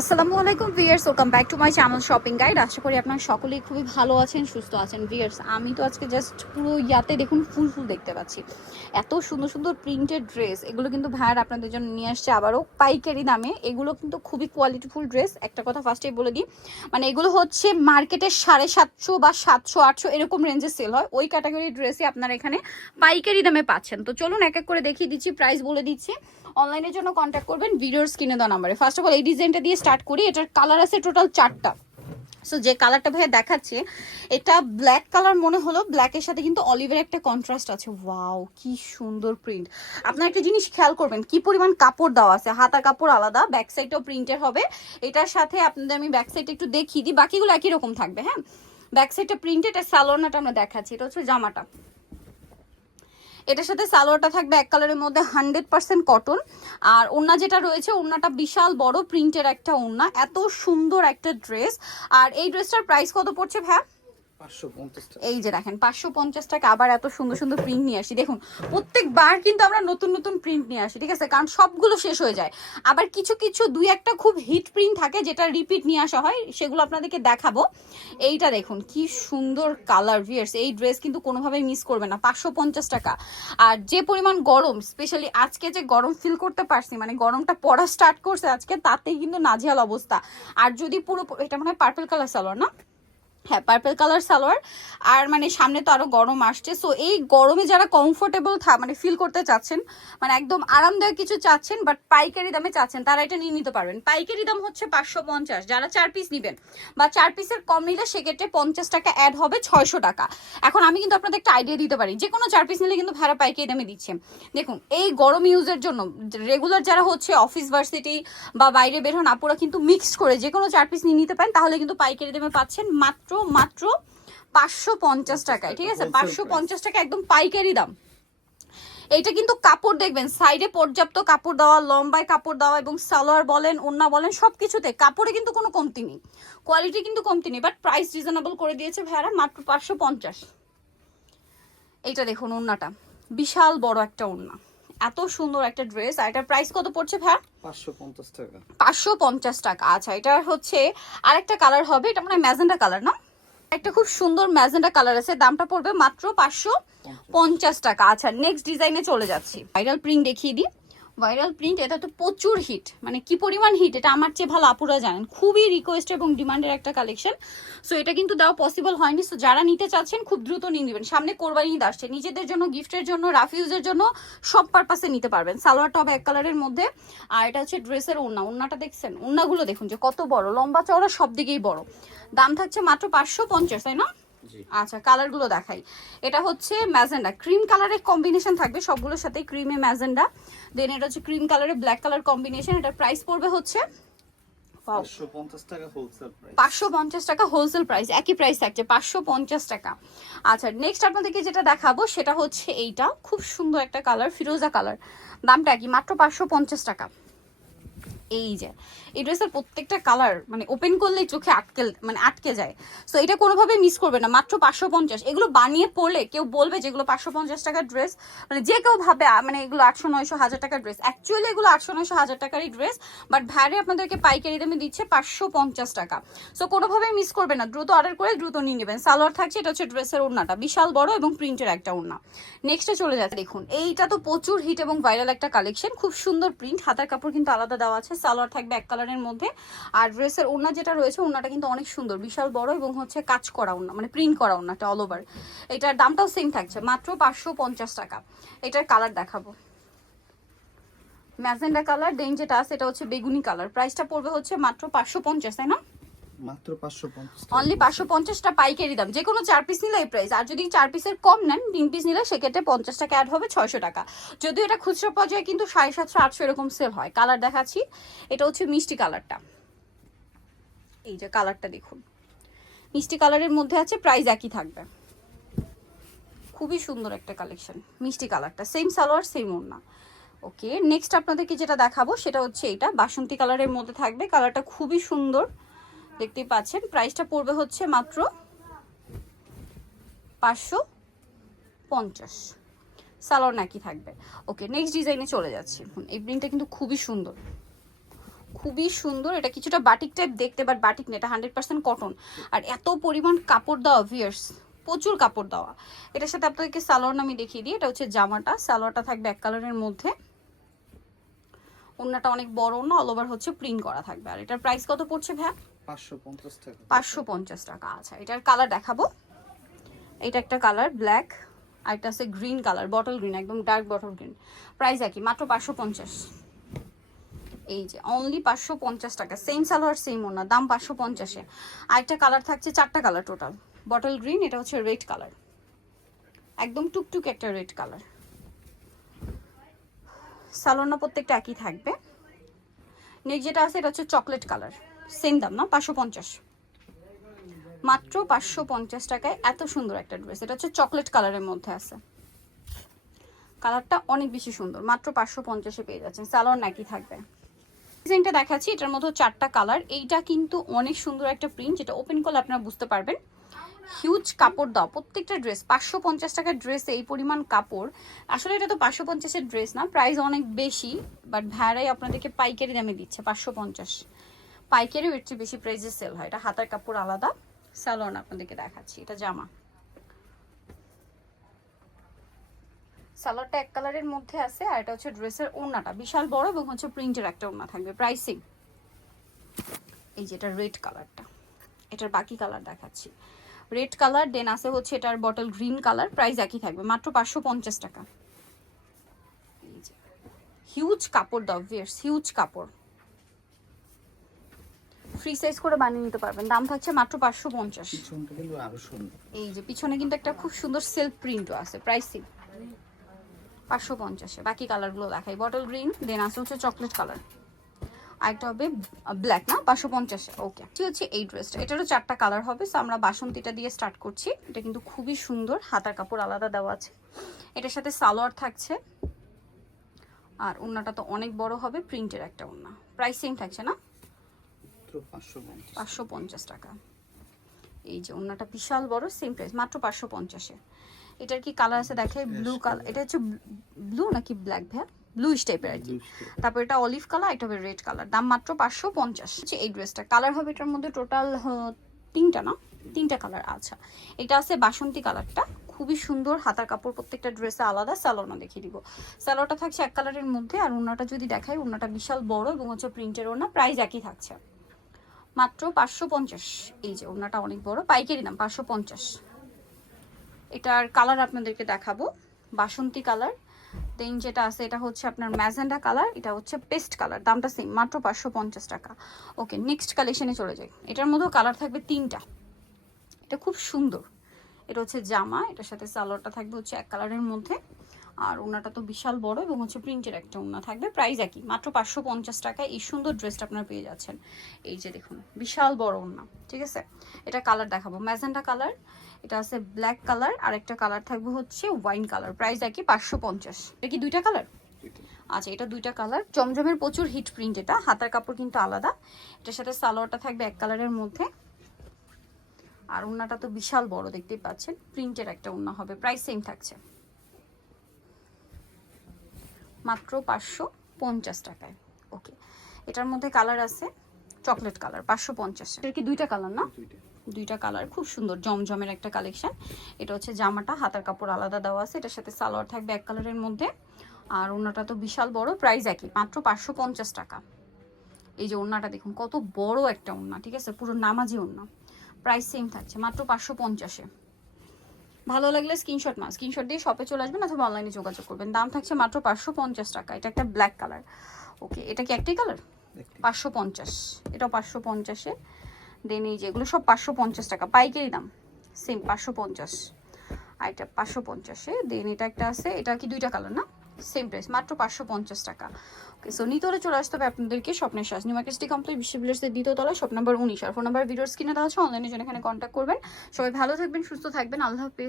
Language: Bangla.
আসসালামু আলাইকুম viewers welcome back to my channel shopping guide আশা করি আপনারা সকলেই খুবই ভালো আছেন, সুস্থ আছেন। ভিয়ার্স আমি তো আজকে জাস্ট পুরো ইয়াতে দেখুন ফুল ফুল দেখতে পাচ্ছি। এত সুন্দর সুন্দর প্রিন্টেড ড্রেস এগুলো কিন্তু ভাইয়ার আপনাদের জন্য নিয়ে আসছে আবারও পাইকারি দামে। এগুলো কিন্তু খুবই কোয়ালিটিফুল ড্রেস একটা কথা ফার্স্টেই বলে দিই মানে এগুলো হচ্ছে মার্কেটে সাড়ে সাতশো বা সাতশো, আটশো এরকম রেঞ্জে সেল হয়। ওই ক্যাটাগরির ড্রেসই আপনারা এখানে পাইকারি দামে পাচ্ছেন। তো চলুন এক এক করে দেখিয়ে দিচ্ছি প্রাইস বলে দিচ্ছি। অনলাইনের জন্য কন্ট্যাক্ট করবেন ভিডিওর স্ক্রিনে দেওয়া নাম্বারে ফার্স্ট অফ অল এই ডিজাইনটা দিয়ে স্টার্ট করি, এটার কালার আছে টোটাল চারটা। সো যে কালারটা ভাইয়া দেখাচ্ছে, এটা ব্ল্যাক কালার মনে হলো ব্ল্যাকের সাথে কিন্তু অলিভের একটা কন্ট্রাস্ট আছে। ওয়াও কি সুন্দর প্রিন্ট আপনার একটা জিনিস খেয়াল করবেন, কি পরিমাণ কাপড় দেওয়া আছে। হাতা কাপড় আলাদা ব্যাক সাইডটাও প্রিন্টের হবে। এটার সাথে আপনাদের আমি ব্যাক সাইডটা একটু দেখিয়ে দিই, বাকিগুলো একই রকম থাকবে হ্যাঁ? ব্যাক সাইডটা প্রিন্টেড আর সালোয়ারটা আমরা দেখাচ্ছি, এটা হচ্ছে জামাটা। এটার সাথে সালোয়ারটা থাকবে এক কালারের মধ্যে হান্ড্রেড পার্সেন্ট কটন। আর ওড়না যেটা রয়েছে, ওড়নাটা বিশাল বড়, প্রিন্টের একটা ওড়না। এত সুন্দর একটা ড্রেস। আর এই ড্রেসটার প্রাইস কত পড়ছে ভ্যা এই যে দেখেন, পাঁচশো পঞ্চাশ টাকা আবার এত সুন্দর সুন্দর প্রিন্ট নিয়ে আসি। দেখুন, প্রত্যেকবার কিন্তু আমরা নতুন নতুন প্রিন্ট নিয়ে আসি, ঠিক আছে? কারণ সবগুলো শেষ হয়ে যায়। আবার কিছু কিছু দুই একটা খুব হিট প্রিন্ট থাকে যেটা রিপিট নিয়ে আসা হয়, সেগুলো আপনাদেরকে দেখাবো। এইটা দেখুন, কি সুন্দর কালার ভিয়ার্স এই ড্রেস কিন্তু কোনোভাবেই মিস করবে না, পাঁচশো পঞ্চাশ টাকা। আর যে পরিমাণ গরম স্পেশালি আজকে যে গরম ফিল করতে পারছি মানে গরমটা পড়া স্টার্ট করছে আজকে, তাতেই কিন্তু নাজেহাল অবস্থা। আর যদি পুরো, এটা মনে হয় পার্পল কালার সালোয়ার না? হ্যাঁ পার্পল কালার সালোয়ার। আর মানে সামনে তো আরও গরম আসছে। সো এই গরমে যারা কমফোর্টেবল থা মানে ফিল করতে চাচ্ছেন মানে একদম আরামদায়ক কিছু চাচ্ছেন বাট পাইকারি দামে চাচ্ছেন, তারা এটা নিয়ে নিতে পারবেন। পাইকারি দাম হচ্ছে পাঁচশো পঞ্চাশ। যারা চার পিস নেবেন বা চার পিসের কম নিলে সেক্ষেত্রে পঞ্চাশ টাকা অ্যাড হবে ছয়শো টাকা। এখন আমি কিন্তু আপনাদের একটা আইডিয়া দিতে পারি। যে কোনো চার পিস নিলে কিন্তু ভাড়া পাইকারি দামে দিচ্ছে। দেখুন, এই গরম ইউজের জন্য রেগুলার যারা হচ্ছে অফিস ভার্সিটি বা বাইরে বের হন, আপুরা কিন্তু মিক্সড করে যে কোনো চার পিস নিয়ে নিতে পারেন, তাহলে কিন্তু পাইকারি দামে পাচ্ছেন মাত্র মাত্র পাঁচশো পঞ্চাশ টাকায় ঠিক আছে? পাঁচশো পঞ্চাশ টাকা একদম পাইকারি দাম। এইটা কিন্তু কাপড় দেখবেন সাইডে পর্যাপ্ত কাপড় দেওয়া লম্বায় কাপড় দেওয়া এবং সালোয়ার বলেন ওন্না বলেন সব কিছুতে কাপড়ে কিন্তু কোনো কমতি নেই। কোয়ালিটি কিন্তু কমতি নেই বাট প্রাইস রিজনেবল করে দিয়েছে ভাইয়ারা মাত্র পাঁচশো পঞ্চাশ। এইটা দেখুন ওন্নাটা বিশাল বড় একটা ওন্না এত সুন্দর একটা ড্রেস আর এটার প্রাইস কত পড়ছে ভাইয়া? পাঁচশো পঞ্চাশ টাকা। পাঁচশো পঞ্চাশ টাকা। আচ্ছা এটা হচ্ছে আরেকটা কালার হবে এটা মানে ম্যাজেন্ডা কালার না? একটা খুব সুন্দর ম্যাজেন্ডা কালার আছে, দামটা পড়বে মাত্র পাঁচশো পঞ্চাশ টাকা। আচ্ছা নেক্সট ডিজাইনে চলে যাচ্ছি। ভাইরাল প্রিন্ট দেখিয়ে দিই। ভাইরাল প্রিন্ট এটা তো প্রচুর হিট মানে কি পরিমাণ হিট এটা আমার চেয়ে ভালো আপুরা জানেন। খুবই রিকোয়েস্ট এবং ডিমান্ডের একটা কালেকশন সো এটা কিন্তু দেওয়া পসিবল হয়নি। সো যারা নিতে চাচ্ছেন, খুব দ্রুত নিয়ে নেবেন। সামনে কোরবানি ঈদ আসছে। নিজেদের জন্য, গিফটের জন্য, রাফিউজের জন্য সব পারপাসে নিতে পারবেন। সালোয়ার টপ এক কালারের মধ্যে। আর এটা হচ্ছে ড্রেসের ওড়না। ওড়নাটা দেখছেন? ওড়নাগুলো দেখুন যে কত বড়। লম্বা চওড়া সব দিকেই বড়। দাম থাকছে মাত্র পাঁচশো পঞ্চাশ, তাই না? আচ্ছা কালারগুলো দেখাই। এটা হচ্ছে ম্যাজেন্ডা। ক্রিম কালারের কম্বিনেশন থাকবে সবগুলোর সাথে ক্রিমে ম্যাজেন্ডা। দেন এটা হচ্ছে ক্রিম কালারের ব্ল্যাক কালার কম্বিনেশন এটার প্রাইস পড়বে হচ্ছে পাঁচশো পঞ্চাশ টাকা পাঁচশো পঞ্চাশ টাকা হোলসেল প্রাইস একই প্রাইস থাকছে পাঁচশো পঞ্চাশ টাকা। আচ্ছা নেক্সট আপনাদেরকে যেটা দেখাবো সেটা হচ্ছে এইটা। খুব সুন্দর একটা কালার ফিরোজা কালার দামটা কি? মাত্র পাঁচশো পঞ্চাশ টাকা। এই যে, এই ড্রেসের প্রত্যেকটা কালার মানে ওপেন করলেই চোখে আটকে মানে আটকে যায়। সো এটা কোনোভাবে মিস করবে না, মাত্র পাঁচশো পঞ্চাশ। এগুলো বানিয়ে পড়লে কেউ বলবে যেগুলো পাঁচশো পঞ্চাশ টাকার ড্রেস মানে যে কেউ ভাবে মানে এগুলো আটশো নয়শো হাজার টাকার ড্রেস অ্যাকচুয়ালি এগুলো আটশো নয়শো হাজার টাকারই ড্রেস বাট ভাইরে আপনাদেরকে পাইকারি দামে দিচ্ছে পাঁচশো পঞ্চাশ টাকা। সো কোনোভাবে মিস করবে না, দ্রুত অর্ডার করে দ্রুত নিয়ে নেবেন। সালোয়ার থাকছে, এটা হচ্ছে ড্রেসের ওড়নাটা, বিশাল বড় এবং প্রিন্টের একটা ওড়না। নেক্সটে চলে যাচ্ছে, দেখুন, এইটা তো প্রচুর হিট এবং ভাইরাল একটা কালেকশন খুব সুন্দর প্রিন্ট হাতার কাপড় কিন্তু আলাদা দেওয়া আছে সালোয়ার থাকবে এক কালারের মধ্যে। আর ড্রেসের ওনা যেটা রয়েছে ওনাটা কিন্তু অনেক সুন্দর, বিশাল বড় এবং হচ্ছে কাজ করা ওনা মানে প্রিন্ট করা ওনাটা অল ওভার এটার দামটাও সেম থাকছে, মাত্র পাঁচশো পঞ্চাশ টাকা। এটার কালার দেখাবো। ম্যাজেন্ডা কালার দেন যেটা আছে, এটা হচ্ছে বেগুনি কালার প্রাইসটা পড়বে হচ্ছে মাত্র পাঁচশো পঞ্চাশ, তাই না? মাত্র পাঁচশো পঞ্চাশ অনলি পাঁচশো পঞ্চাশটা পাইকারি দাম যে কোনো চার পিস নিলে এই প্রাইস আর যদি চার পিসের কম নেন তিন পিস নিলে সেক্ষেত্রে পঞ্চাশ টাকা অ্যাড হবে ছয়শো টাকা। যদিও এটা খুচরো পর্যায়ে কিন্তু সাড়ে সাতশো আটশো এরকম সেল হয়। কালার দেখাচ্ছি এটা হচ্ছে মিষ্টি কালারটা এই যে কালারটা দেখুন। মিষ্টি কালারের মধ্যে আছে প্রাইস একই থাকবে। খুবই সুন্দর একটা কালেকশন মিষ্টি কালারটা সেম সালোয়ার সেম ওড়না। ওকে নেক্সট আপনাদেরকে যেটা দেখাবো সেটা হচ্ছে এটা। বাসন্তী কালারের মধ্যে থাকবে কালারটা খুবই সুন্দর। দেখতেই পাচ্ছেন প্রাইসটা পড়বে হচ্ছে মাত্র পাঁচশো পঞ্চাশ। সালোয়ার নাকি থাকবে। ওকে নেক্সট ডিজাইনে চলে যাচ্ছি। প্রিন্টটা কিন্তু খুবই সুন্দর। খুবই সুন্দর, এটা কিছুটা বাটিক টাইপ দেখতে বাট বাটিক না, এটা হান্ড্রেড পার্সেন্ট কটন আর এত পরিমাণ কাপড় দেওয়া ভিয়ার্স প্রচুর কাপড় দেওয়া। এটার সাথে আপনাদেরকে সালোয়ার আমি দেখিয়ে দিই, এটা হচ্ছে জামাটা। সালোয়ারটা থাকবে এক কালারের মধ্যে। ওড়নাটা অনেক বড় না অল ওভার হচ্ছে প্রিন্ট করা থাকবে। আর এটার প্রাইস কত পড়ছে ভ্যা পাঁচশো পঞ্চাশ টাকা। আচ্ছা। এটার কালার দেখাবো। এটা একটা কালার ব্ল্যাক আর একটা আছে গ্রিন কালার বটল গ্রিন একদম ডার্ক বটল গ্রিন প্রাইস একই মাত্র পাঁচশো পঞ্চাশ। এই যে অনলি পাঁচশো পঞ্চাশ টাকা। সেম সালোয়ার সেম ওনা দাম পাঁচশো পঞ্চাশে। আরেকটা কালার থাকছে চারটা কালার টোটাল বটল গ্রিন এটা হচ্ছে রেড কালার একদম টুকটুক একটা রেড কালার সালোয়ারটা প্রত্যেকটা একই থাকবে। নেক্সট যেটা আছে, এটা হচ্ছে চকলেট কালার সেম দাম না, পাঁচশো পঞ্চাশ। মাত্র পাঁচশো পঞ্চাশ টাকায় এত সুন্দর একটা ড্রেস এটা হচ্ছে চকলেট কালারের মধ্যে আছে। কালারটা অনেক বেশি সুন্দর, মাত্র পাঁচশো পঞ্চাশে পেয়ে যাচ্ছেন। সালোয়ার নাকি থাকবে। ডিজাইনটা দেখাচ্ছি, এটার মধ্যে চারটা কালার এইটা কিন্তু অনেক সুন্দর একটা প্রিন্ট যেটা ওপেন করলে আপনারা বুঝতে পারবেন। হিউজ কাপড় দাও। প্রত্যেকটা ড্রেস পাঁচশো পঞ্চাশ টাকার ড্রেসে এই পরিমাণ কাপড়। আসলে এটা তো পাঁচশো পঞ্চাশের ড্রেস না প্রাইস অনেক বেশি বাট ভ্যারাই আপনাদেরকে পাইকারি দামে দিচ্ছে, পাঁচশো পঞ্চাশ। পাইকারিও চেয়ে বেশি প্রাইসে সেল হয়। এটা হাতার কাপড় আলাদা স্যালোন আপনাদেরকে দেখাচ্ছি। এটা জামা। সালোয়ারটা এক কালারের মধ্যে আছে, আর এটা হচ্ছে ড্রেসের ওড়নাটা। বিশাল বড় এবং হচ্ছে প্রিন্টের একটা ওড়না থাকবে। প্রাইসিং এই যেটা রেড কালারটা এটার বাকি কালার দেখাচ্ছি। রেড কালার দেন আছে হচ্ছে এটার বটল গ্রিন কালার প্রাইস একই থাকবে মাত্র পাঁচশো পঞ্চাশ টাকা। হিউজ কাপড় দাও ভিয়ার্স হিউজ কাপড়। ফ্রি সাইজ করে বানিয়ে নিতে পারবেন দাম থাকছে মাত্র পাঁচশো পঞ্চাশ। এই যে পিছনে কিন্তু একটা খুব সুন্দর সেলফ প্রিন্টও আছে প্রাইসিং পাঁচশো পঞ্চাশে বাকি কালারগুলো দেখাই বটল গ্রিন দেন আছে হচ্ছে চকলেট কালার আরেকটা হবে ব্ল্যাক না? পাঁচশো পঞ্চাশে ওকে ঠিক হচ্ছে এই ড্রেসটা এটারও চারটা কালার হবে সো আমরা বাসন্তীটা দিয়ে স্টার্ট করছি। এটা কিন্তু খুবই সুন্দর হাতার কাপড় আলাদা দেওয়া আছে। এটার সাথে সালোয়ার থাকছে। আর ওড়নাটা তো অনেক বড় হবে প্রিন্টের একটা ওড়না। প্রাইসিং থাকছে না? পাঁচশো পঞ্চাশ। টাকা। এই যে ওড়নাটা বিশাল বড় সেম প্রাইস মাত্র পাঁচশো পঞ্চাশে। এটার কি কালার আছে দেখে ব্লু কালার এটা হচ্ছে ব্লু নাকি ব্ল্যাক ভ্যা ব্লুইশ টাইপের আর কি। তারপর এটা অলিভ কালার এটা হবে রেড কালার দাম মাত্র পাঁচশো পঞ্চাশ। হচ্ছে এই ড্রেসটা কালার হবে এটার মধ্যে টোটাল তিনটা না? তিনটা কালার আচ্ছা। এটা আছে বাসন্তী কালারটা খুবই সুন্দর হাতার কাপড় প্রত্যেকটা ড্রেসে আলাদা। স্যালোনা দেখিয়ে দিব। স্যালোটা থাকছে এক কালারের মধ্যে আর ওনাটা যদি দেখাই ওনাটা বিশাল বড় এবং হচ্ছে প্রিন্টের ওনা প্রাইস একই থাকছে। মাত্র পাঁচশো পঞ্চাশ। এই যে ওনাটা অনেক বড়। পাইকারি দাম পাঁচশো পঞ্চাশ। এটার কালার আপনাদেরকে দেখাবো। বাসন্তী কালার দেন যেটা আছে, এটা হচ্ছে আপনার ম্যাজেন্ডা কালার, এটা হচ্ছে পেস্ট কালার, দামটা সেম মাত্র পাঁচশো পঞ্চাশ টাকা। ওকে নেক্সট কালেকশনে চলে যাই। এটার মধ্যেও কালার থাকবে তিনটা। এটা খুব সুন্দর। এটা হচ্ছে জামা, এটার সাথে সালোয়ারটা থাকবে হচ্ছে এক কালারের মধ্যে। আর ওনাটা তো বিশাল বড় এবং হচ্ছে প্রিন্টের একটা ওনা থাকবে। প্রাইস একই মাত্র পাঁচশো পঞ্চাশ টাকায় এই সুন্দর ড্রেসটা আপনারা পেয়ে যাচ্ছেন। এই যে দেখুন বিশাল বড় ওনা ঠিক আছে? এটা কালার দেখাবো ম্যাজেন্ডা কালার এটা আছে ব্ল্যাক কালার আর একটা কালার থাকবে হচ্ছে ওয়াইন কালার প্রাইস একই পাঁচশো পঞ্চাশ। এটা কি দুইটা কালার আচ্ছা এটা দুইটা কালার জমজমের প্রচুর হিট প্রিন্ট এটা হাতার কাপড় কিন্তু আলাদা। এটার সাথে সালোয়ারটা থাকবে এক কালারের মধ্যে। আর ওন্নাটা তো বিশাল বড় দেখতেই পাচ্ছেন প্রিন্টের একটা ওনা হবে প্রাইস সেম থাকছে। মাত্র পাঁচশো পঞ্চাশ টাকায়। ওকে এটার মধ্যে কালার আছে চকলেট কালার পাঁচশো পঞ্চাশ এটা কি দুইটা কালার না? দুইটা। কালার খুব সুন্দর জমজমের একটা কালেকশন এটা হচ্ছে জামাটা হাতার কাপড় আলাদা দেওয়া আছে। এটার সাথে সালোয়ার থাকবে এক কালারের মধ্যে। আর ওনাটা তো বিশাল বড় প্রাইস একই মাত্র পাঁচশো পঞ্চাশ টাকা। এই যে ওড়নাটা দেখুন কত বড় একটা ওড়না ঠিক আছে? পুরো নামাজি ওড়না। প্রাইস সেম থাকছে মাত্র পাঁচশো পঞ্চাশে। ভালো লাগলে স্ক্রিনশট মা স্ক্রিনশট দিয়ে শপে চলে আসবেন অথবা অনলাইনে যোগাযোগ করবেন। দাম থাকছে মাত্র পাঁচশো পঞ্চাশ টাকা। এটা একটা ব্ল্যাক কালার ওকে এটা কি একটাই কালার পাঁচশো পঞ্চাশ। এটাও পাঁচশো পঞ্চাশে। দেন এই যেগুলো সব পাঁচশো পঞ্চাশ টাকা। পাইকারি দাম। সেম পাঁচশো পঞ্চাশ। আর এটা পাঁচশো পঞ্চাশে। দেন এটা একটা আছে। এটা কি দুইটা কালার না? সেম প্রাইস মাত্র পাঁচশো পঞ্চাশ টাকা। ওকে সো নিতরে চলে আসতে হবে আপনাদেরকে স্বপ্নের শ্বাস নিউ মার্কেট সিটি কমপ্লিট বিশ্ববিদ্যালয়ের দ্বিতীয় তলা শপ নাম্বার উনিশ। আর ফোন নাম্বার ভিডিওর স্ক্রিনে দেওয়া আছে। অনলাইনে জন্য এখানে কন্ট্যাক্ট করবেন। সবাই ভালো থাকবেন সুস্থ থাকবেন। আল্লাহ হাফেজ।